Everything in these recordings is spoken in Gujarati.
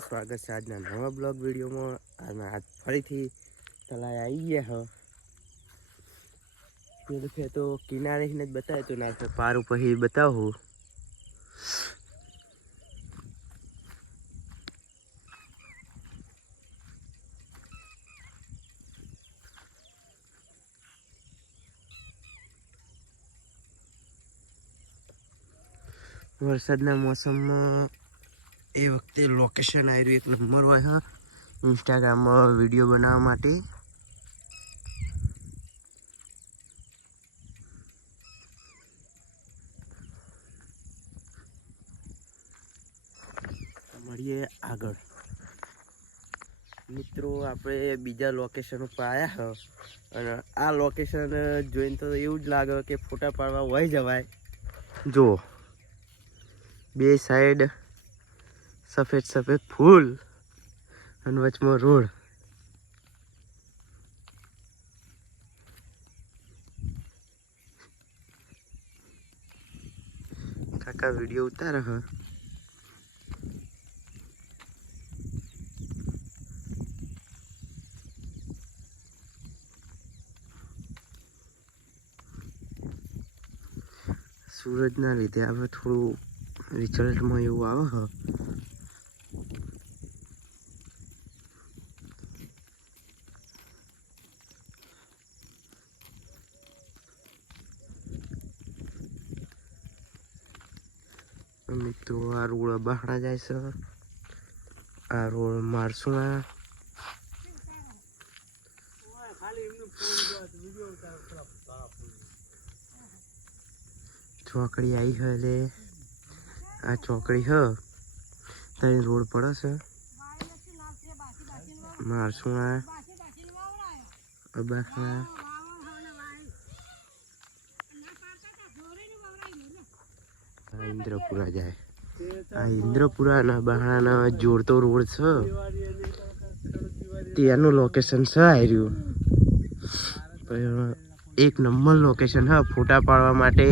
સ્વાગત છે આજના નવા બ્લોગ વિડીયોમાં. આજ ફરીથી તલાય આવી ગયા હ. તો કિનારે જ બતાવે, તો ના પાર ઉપર બતાવું. વરસાદના મોસમમાં એ વખતે લોકેશન આવ્યું એક નંબર હોય, હા. ઇન્સ્ટાગ્રામમાં વીડિયો બનાવવા માટે. મળીએ આગળ. મિત્રો, આપણે બીજા લોકેશન ઉપર આવ્યા અને આ લોકેશન જોઈને તો એવું જ લાગે કે ફોટા પાડવા વહી જવાય. જુઓ. બે સાઈડ સફેદ સફેદ ફૂલ અને વચમાં રોડ. કાકા વીડિયો ઉતારે હ. સૂરજના લીધે હવે થોડું રિઝલ્ટમાં એવું આવે મિત્રો, આ રોડ બહાણા જાય છે. આ રોડ મારસુણા. ચોકડી આવી છે એટલે આ ચોકડી હ. ત્યાં રોડ પડે છે. મારસુણા. અબાસણા ઇન્દ્રપુરા જાય. આ ઇન્દ્રપુરા ના બહાણા જોડતો રોડ છે. ત્યાંનું લોકેશન છે આર્યું એક નંબર લોકેશન હા ફોટા પાડવા માટે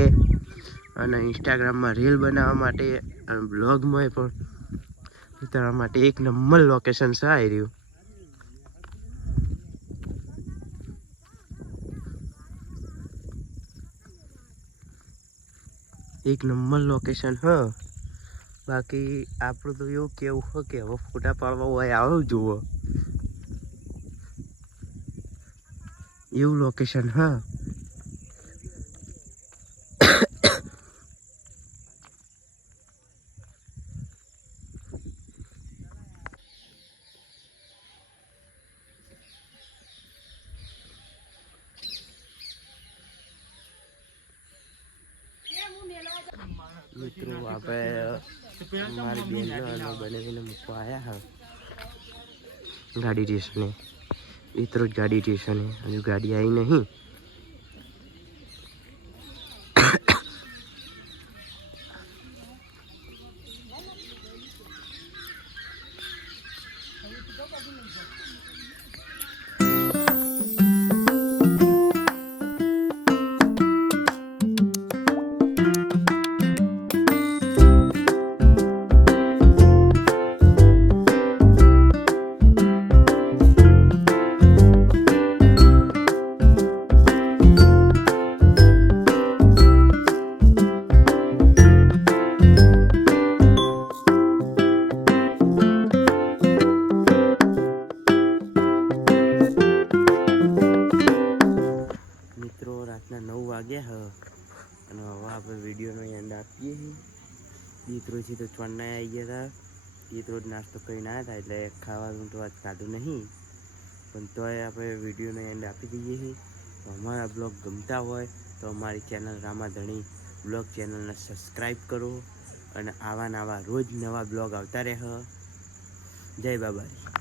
અને ઇન્સ્ટાગ્રામમાં રીલ બનાવવા માટે અને બ્લોગમાં પણ. ઉતારવા માટે એક નંબર લોકેશન છે આર્યું એક નંબર લોકેશન હ. બાકી આપણું તો એવું કેવું હ કે હવે ફોટા પાડવા હોય, આવો જુઓ. એવું લોકેશન હા મિત્રો આપણે મારી બેનનો બનાવીને હા. ગાડી સ્ટેશને. મિત્રો જ ગાડી સ્ટેશને. હજુ ગાડી આવી નહીં. મિત્રો નવ હ. અને હવે આપણે વિડીયોનો એન્ડ આપીએ છીએ. દીકરોથી તો ચોન્નાઈ આવી ગયા હતા. દીકરો જ નાસ્તો કરી ના હતા, એટલે ખાવાનું તો આજ ખાધું નહીં. પણ તોય આપણે વિડીયોનો એન્ડ આપી દઈએ છીએ. અમારા બ્લોગ ગમતા હોય, તો અમારી ચેનલ રામાધણી બ્લોગ ચેનલને સબસ્ક્રાઈબ કરો. અને આવા નવા રોજ નવા બ્લોગ આવતા રહે. જય બાબારી